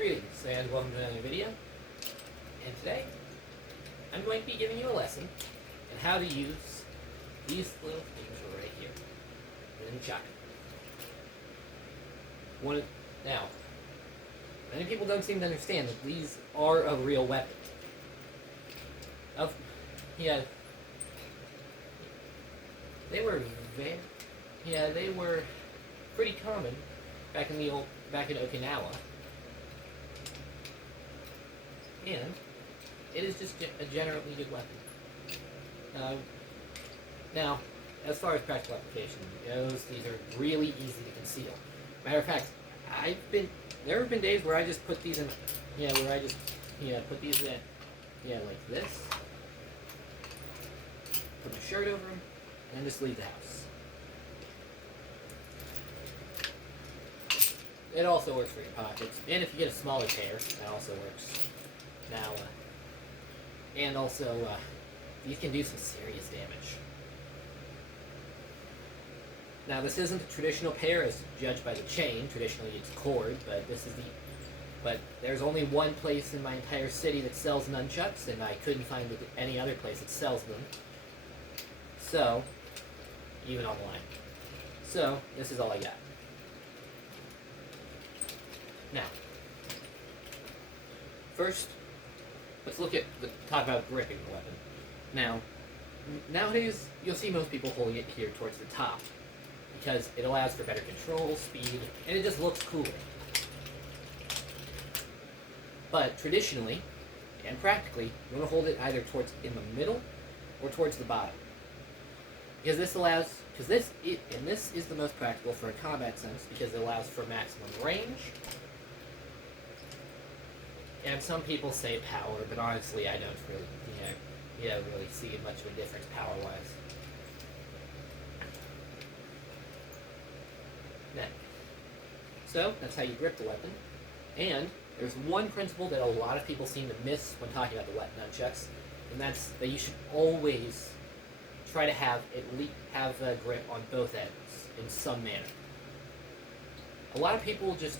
Greetings and welcome to another video. And today, I'm going to be giving you a lesson on how to use these little things right here. Nunchuck. Now, many people don't seem to understand that these are a real weapon. They were pretty common back in Okinawa. And it is just a generally good weapon. Now, as far as practical application goes, these are really easy to conceal. Matter of fact, there have been days where I just put these in, put these in, like this. Put my shirt over them, and just leave the house. It also works for your pockets, and if you get a smaller pair, that also works. Now, and also, these can do some serious damage. Now, this isn't a traditional pair as judged by the chain. Traditionally, it's cord, but there's only one place in my entire city that sells nunchucks, and I couldn't find any other place that sells them. So, even online. So, this is all I got. Now, first, let's talk about gripping the weapon. Now, nowadays, you'll see most people holding it here towards the top because it allows for better control, speed, and it just looks cooler. But traditionally, and practically, you want to hold it either in the middle or towards the bottom. Because this is the most practical for a combat sense because it allows for maximum range. And some people say power, but honestly, I don't really, really see much of a difference power-wise. So that's how you grip the weapon. And there's one principle that a lot of people seem to miss when talking about the nunchucks, and that's that you should always try to have a grip on both ends in some manner. A lot of people just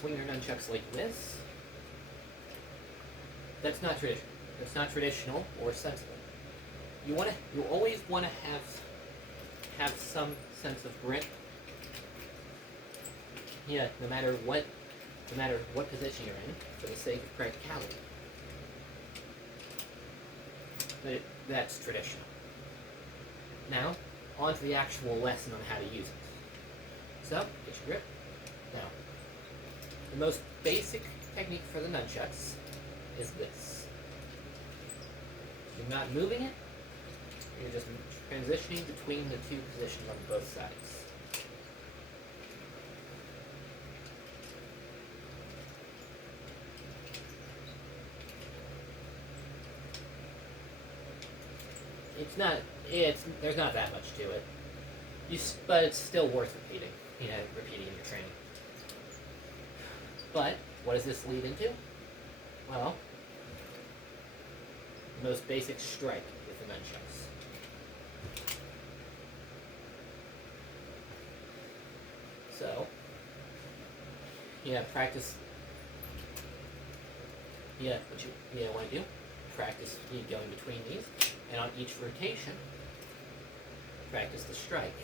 swing their nunchucks like this. That's not traditional. That's not traditional or sensible. You always want to have some sense of grip. No matter what position you're in, for the sake of practicality. But that's traditional. Now, on to the actual lesson on how to use it. So, get your grip. Now, the most basic technique for the nunchucks is this. You're not moving it, you're just transitioning between the two positions on both sides. There's not that much to it. But it's still worth repeating in your training. But, what does this lead into? Well, the most basic strike with the nunchucks. So, practice. What you want to do? Practice going between these, and on each rotation, practice the strike.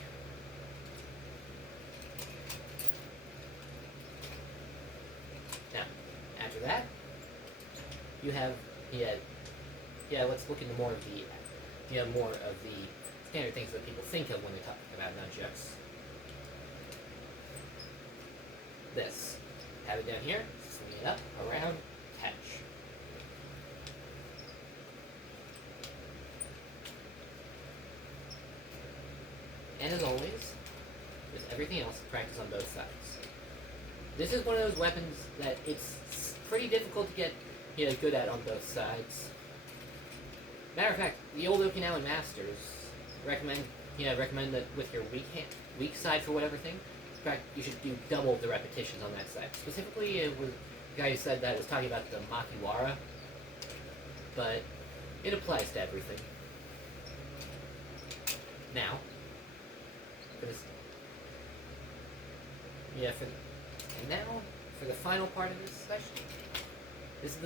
Now, after that, you have let's look into more of the standard things that people think of when they talk about nunchucks. This. Have it down here, swing it up, around, catch. And as always, with everything else, practice on both sides. This is one of those weapons that it's pretty difficult to get good at on both sides. Matter of fact, the old Okinawan masters recommend that with your weak side for whatever thing, you should do double the repetitions on that side. Specifically, it was the guy who said that was talking about the makiwara, but it applies to everything. Now, for this, and now for the final part of this session. This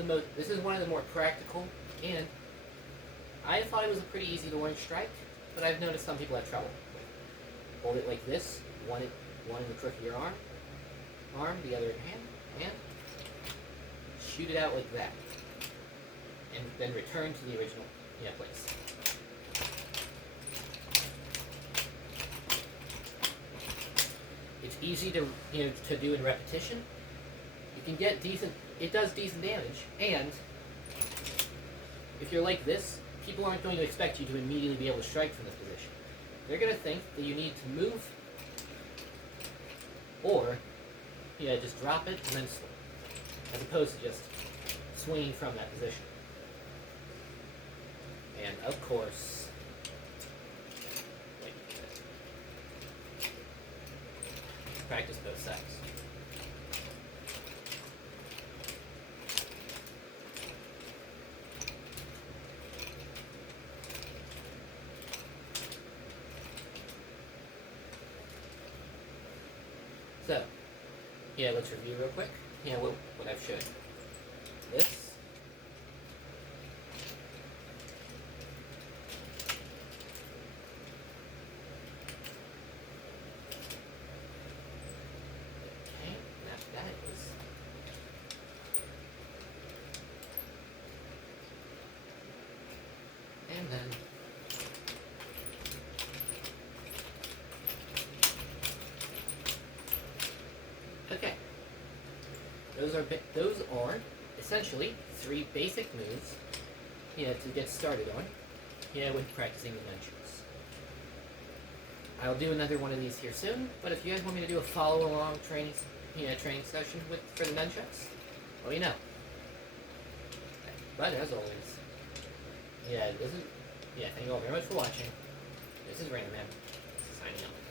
is one of the more practical, and I thought it was a pretty easy to learn strike, but I've noticed some people have trouble. Hold it like this, one in the crook of your arm, the other in your hand, and shoot it out like that. And then return to the original place. It's easy to do in repetition. You can get decent. It does decent damage, and if you're like this, people aren't going to expect you to immediately be able to strike from this position. They're going to think that you need to move, or just drop it and then swing, as opposed to just swinging from that position. And of course, practice both sides. So, let's review real quick. What I've shown. This. And then okay, those are essentially 3 basic moves, to get started on, when practicing the nunchucks. I'll do another one of these here soon, but if you guys want me to do a follow-along training session for the nunchucks, let me know. But as always, thank you all very much for watching. This is Random Man, signing off.